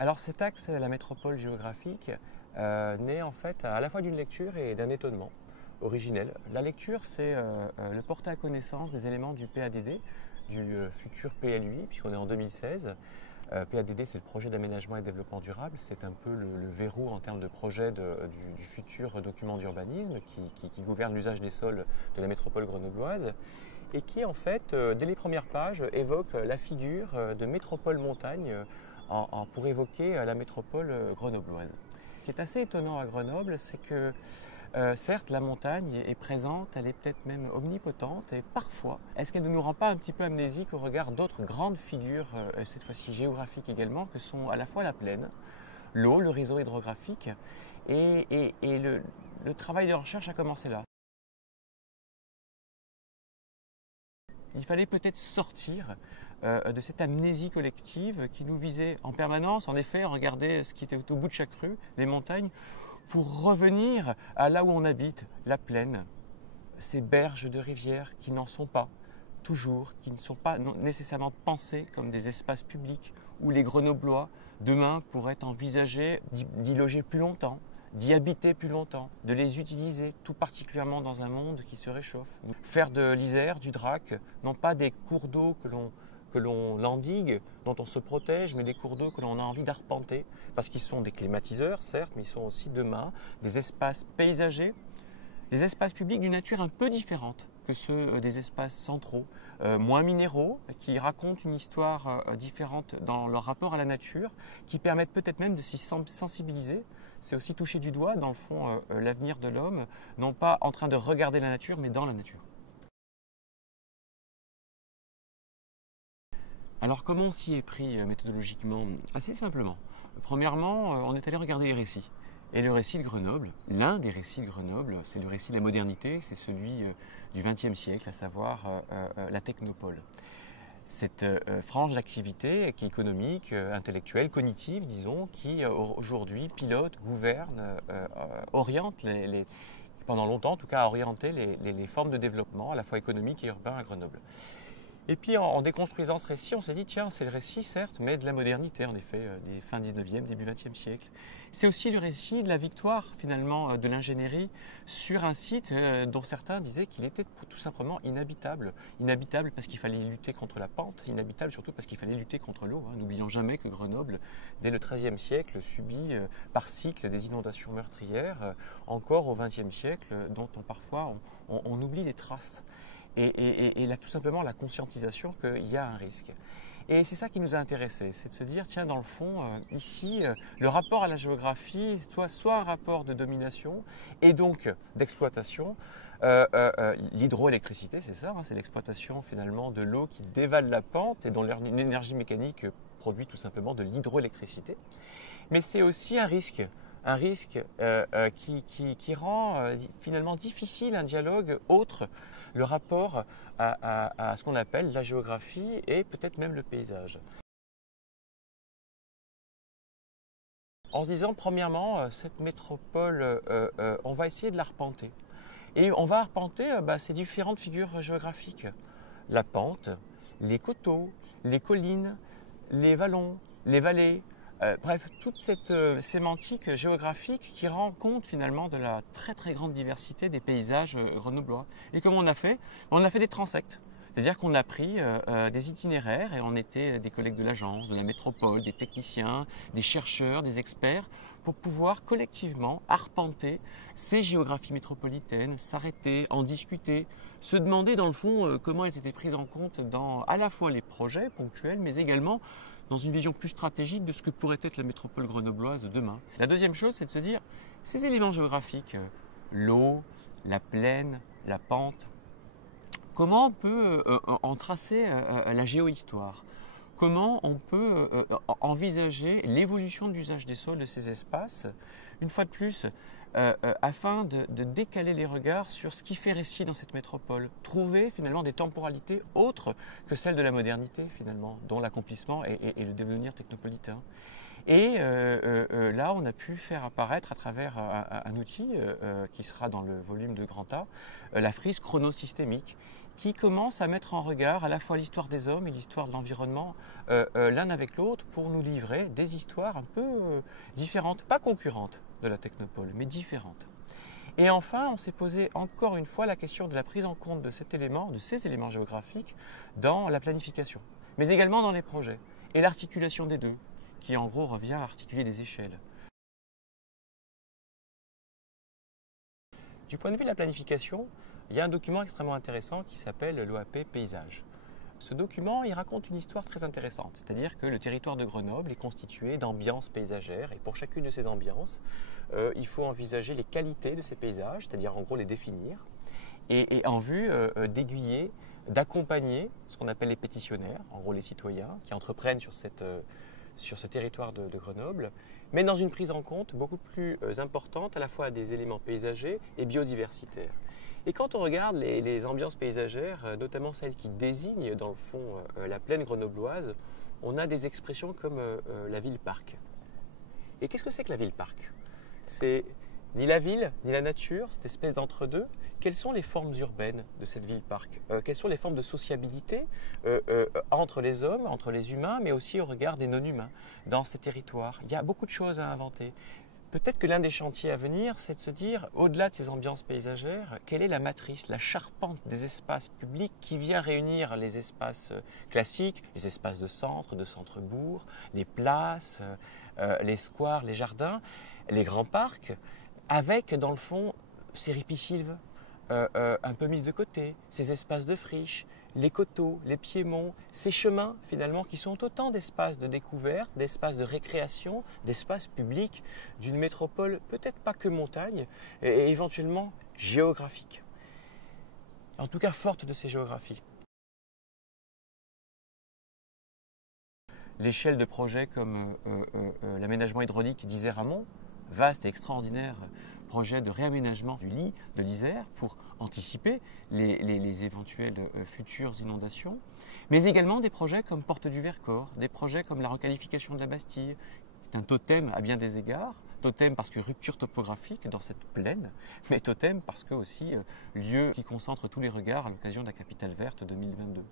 Alors cet axe, la métropole géographique, naît en fait à la fois d'une lecture et d'un étonnement originel. La lecture, c'est le porter à connaissance des éléments du PADD, du futur PLUI, puisqu'on est en 2016. PADD, c'est le projet d'aménagement et développement durable. C'est un peu le verrou en termes de projet du futur document d'urbanisme qui gouverne l'usage des sols de la métropole grenobloise et qui, en fait, dès les premières pages, évoque la figure de métropole montagne pour évoquer la métropole grenobloise. Ce qui est assez étonnant à Grenoble, c'est que certes, la montagne est présente, elle est peut-être même omnipotente et parfois, est-ce qu'elle ne nous rend pas un petit peu amnésiques au regard d'autres grandes figures, cette fois-ci géographiques également, que sont à la fois la plaine, l'eau, le réseau hydrographique et le travail de recherche a commencé là. Il fallait peut-être sortir de cette amnésie collective qui nous visait en permanence, en effet, regarder ce qui était au bout de chaque rue, les montagnes, pour revenir à là où on habite, la plaine, ces berges de rivières qui n'en sont pas toujours, qui ne sont pas nécessairement pensées comme des espaces publics où les Grenoblois, demain, pourraient envisager d'y loger plus longtemps, d'y habiter plus longtemps, de les utiliser, tout particulièrement dans un monde qui se réchauffe. Faire de l'Isère, du Drac, non pas des cours d'eau que l'on endigue, dont on se protège, mais des cours d'eau que l'on a envie d'arpenter, parce qu'ils sont des climatiseurs, certes, mais ils sont aussi demain des espaces paysagers, des espaces publics d'une nature un peu différente que ceux des espaces centraux, moins minéraux, qui racontent une histoire différente dans leur rapport à la nature, qui permettent peut-être même de s'y sensibiliser. C'est aussi toucher du doigt, dans le fond, l'avenir de l'homme, non pas en train de regarder la nature, mais dans la nature. Alors comment on s'y est pris méthodologiquement? Assez simplement. Premièrement, on est allé regarder les récits. Et le récit de Grenoble, l'un des récits de Grenoble, c'est le récit de la modernité, c'est celui du XXe siècle, à savoir la technopole. Cette frange d'activité qui est économique, intellectuelle, cognitive, disons, qui aujourd'hui pilote, gouverne, oriente, pendant longtemps en tout cas, a orienté les formes de développement à la fois économique et urbain à Grenoble. Et puis en déconstruisant ce récit, on s'est dit, tiens, c'est le récit certes, mais de la modernité en effet, des fins 19e, début 20e siècle. C'est aussi le récit de la victoire finalement de l'ingénierie sur un site dont certains disaient qu'il était tout simplement inhabitable. Inhabitable parce qu'il fallait lutter contre la pente, inhabitable surtout parce qu'il fallait lutter contre l'eau. N'oublions jamais que Grenoble, dès le XIIIe siècle, subit par cycle des inondations meurtrières, encore au XXe siècle, dont parfois on oublie les traces. Et là, tout simplement la conscientisation qu'il y a un risque. Et c'est ça qui nous a intéressés, c'est de se dire, tiens, dans le fond, ici, le rapport à la géographie, soit un rapport de domination et donc d'exploitation. L'hydroélectricité, c'est ça, c'est l'exploitation finalement de l'eau qui dévale la pente et dont l'énergie mécanique produit tout simplement de l'hydroélectricité. Mais c'est aussi un risque qui rend finalement difficile un dialogue autre, le rapport à ce qu'on appelle la géographie et peut-être même le paysage. En se disant, premièrement, cette métropole, on va essayer de l'arpenter. Et on va arpenter ces différentes figures géographiques. La pente, les coteaux, les collines, les vallons, les vallées. Bref, toute cette sémantique géographique qui rend compte finalement de la très très grande diversité des paysages grenoblois. Et comment on a fait? On a fait des transects. C'est-à-dire qu'on a pris des itinéraires et on était des collègues de l'agence, de la métropole, des techniciens, des chercheurs, des experts, pour pouvoir collectivement arpenter ces géographies métropolitaines, s'arrêter, en discuter, se demander dans le fond comment elles étaient prises en compte dans à la fois les projets ponctuels, mais également dans une vision plus stratégique de ce que pourrait être la métropole grenobloise demain. La deuxième chose, c'est de se dire, ces éléments géographiques, l'eau, la plaine, la pente, comment on peut en tracer la géohistoire? Comment on peut envisager l'évolution de l'usage des sols de ces espaces, une fois de plus, afin de décaler les regards sur ce qui fait récit dans cette métropole, trouver finalement des temporalités autres que celles de la modernité finalement, dont l'accomplissement et le devenir technopolitain. Et là, on a pu faire apparaître à travers un outil qui sera dans le volume de Grand A, la frise chronosystémique, qui commence à mettre en regard à la fois l'histoire des hommes et l'histoire de l'environnement l'un avec l'autre pour nous livrer des histoires un peu différentes, pas concurrentes de la technopole, mais différentes. Et enfin, on s'est posé encore une fois la question de la prise en compte de cet élément, de ces éléments géographiques dans la planification, mais également dans les projets, et l'articulation des deux, qui en gros revient à articuler des échelles. Du point de vue de la planification, il y a un document extrêmement intéressant qui s'appelle l'OAP Paysage. Ce document, il raconte une histoire très intéressante, c'est-à-dire que le territoire de Grenoble est constitué d'ambiances paysagères, et pour chacune de ces ambiances, il faut envisager les qualités de ces paysages, c'est-à-dire en gros les définir, et en vue d'aiguiller, d'accompagner ce qu'on appelle les pétitionnaires, en gros les citoyens qui entreprennent sur ce territoire de Grenoble, mais dans une prise en compte beaucoup plus importante à la fois des éléments paysagers et biodiversitaires. Et quand on regarde les ambiances paysagères, notamment celles qui désignent dans le fond la plaine grenobloise, on a des expressions comme la ville-parc. Et qu'est-ce que c'est que la ville-parc? C'est ni la ville, ni la nature, cette espèce d'entre-deux. Quelles sont les formes urbaines de cette ville-parc? Quelles sont les formes de sociabilité entre les hommes, entre les humains, mais aussi au regard des non-humains dans ces territoires? Il y a beaucoup de choses à inventer. Peut-être que l'un des chantiers à venir, c'est de se dire, au-delà de ces ambiances paysagères, quelle est la matrice, la charpente des espaces publics qui vient réunir les espaces classiques, les espaces de centre-bourg, les places, les squares, les jardins, les grands parcs, avec dans le fond ces ripisylves un peu mis de côté, ces espaces de friches, les coteaux, les piémonts, ces chemins finalement qui sont autant d'espaces de découverte, d'espaces de récréation, d'espaces publics d'une métropole peut-être pas que montagne et éventuellement géographique. En tout cas forte de ces géographies. L'échelle de projets comme l'aménagement hydraulique d'Isère Amont, vaste et extraordinaire projet de réaménagement du lit de l'Isère pour anticiper les éventuelles futures inondations, mais également des projets comme Porte du Vercors, des projets comme la requalification de la Bastille, qui est un totem à bien des égards, totem parce que rupture topographique dans cette plaine, mais totem parce que aussi lieu qui concentre tous les regards à l'occasion de la Capitale Verte 2022.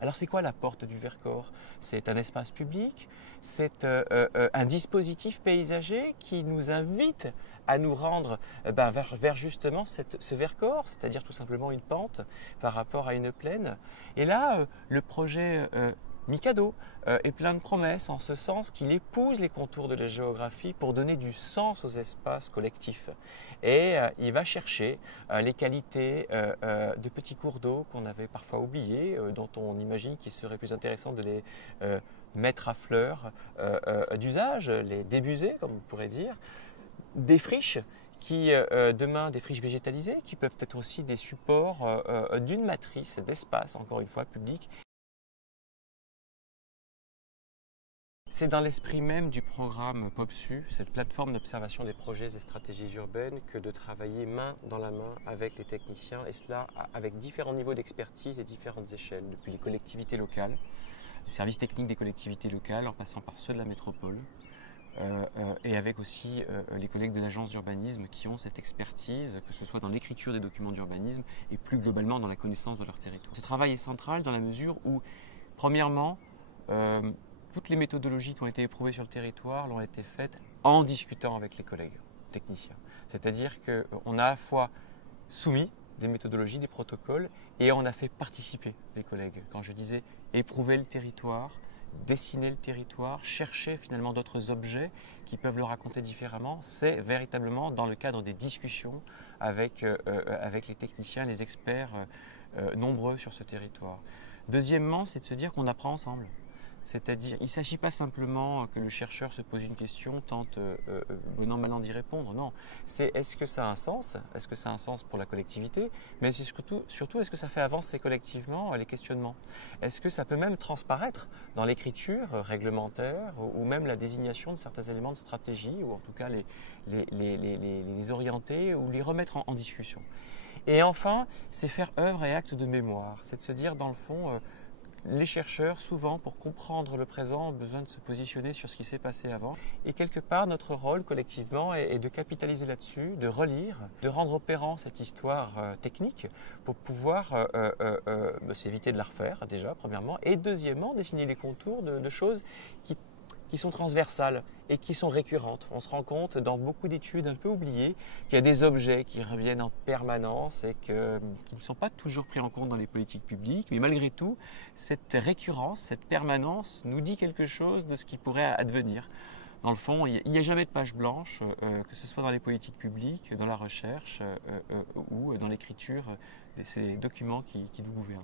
Alors c'est quoi la Porte du Vercors? C'est un espace public, c'est un dispositif paysager qui nous invite à nous rendre vers justement ce Vercors, c'est-à-dire tout simplement une pente par rapport à une plaine. Et là, le projet Mikado est plein de promesses en ce sens qu'il épouse les contours de la géographie pour donner du sens aux espaces collectifs. Et il va chercher les qualités de petits cours d'eau qu'on avait parfois oubliés, dont on imagine qu'il serait plus intéressant de les mettre à fleur d'usage, les débuser comme on pourrait dire, des friches qui, demain, des friches végétalisées, qui peuvent être aussi des supports d'une matrice d'espace, encore une fois, public. C'est dans l'esprit même du programme POPSU, cette plateforme d'observation des projets et stratégies urbaines, que de travailler main dans la main avec les techniciens, et cela avec différents niveaux d'expertise et différentes échelles, depuis les collectivités locales, les services techniques des collectivités locales, en passant par ceux de la métropole, et avec aussi les collègues de l'agence d'urbanisme qui ont cette expertise, que ce soit dans l'écriture des documents d'urbanisme et plus globalement dans la connaissance de leur territoire. Ce travail est central dans la mesure où, premièrement, toutes les méthodologies qui ont été éprouvées sur le territoire l'ont été faites en discutant avec les collègues techniciens. C'est-à-dire qu'on a à la fois soumis des méthodologies, des protocoles, et on a fait participer les collègues. Quand je disais éprouver le territoire, dessiner le territoire, chercher finalement d'autres objets qui peuvent le raconter différemment, c'est véritablement dans le cadre des discussions avec les techniciens, les experts nombreux sur ce territoire. Deuxièmement, c'est de se dire qu'on apprend ensemble. C'est-à-dire, il ne s'agit pas simplement que le chercheur se pose une question, tente bon an, mal an d'y répondre. Non, c'est est-ce que ça a un sens? Est-ce que ça a un sens pour la collectivité? Mais surtout, est-ce que ça fait avancer collectivement les questionnements? Est-ce que ça peut même transparaître dans l'écriture réglementaire ou même la désignation de certains éléments de stratégie, ou en tout cas les orienter ou les remettre en discussion? Et enfin, c'est faire œuvre et acte de mémoire. C'est de se dire, dans le fond, les chercheurs, souvent, pour comprendre le présent, ont besoin de se positionner sur ce qui s'est passé avant. Et quelque part, notre rôle collectivement est de capitaliser là-dessus, de relire, de rendre opérant cette histoire technique pour pouvoir s'éviter de la refaire, déjà, premièrement, et deuxièmement, dessiner les contours de choses qui sont transversales et qui sont récurrentes. On se rend compte dans beaucoup d'études un peu oubliées qu'il y a des objets qui reviennent en permanence et qui ne sont pas toujours pris en compte dans les politiques publiques, mais malgré tout, cette récurrence, cette permanence nous dit quelque chose de ce qui pourrait advenir. Dans le fond, il n'y a jamais de page blanche, que ce soit dans les politiques publiques, dans la recherche ou dans l'écriture de ces documents qui nous gouvernent.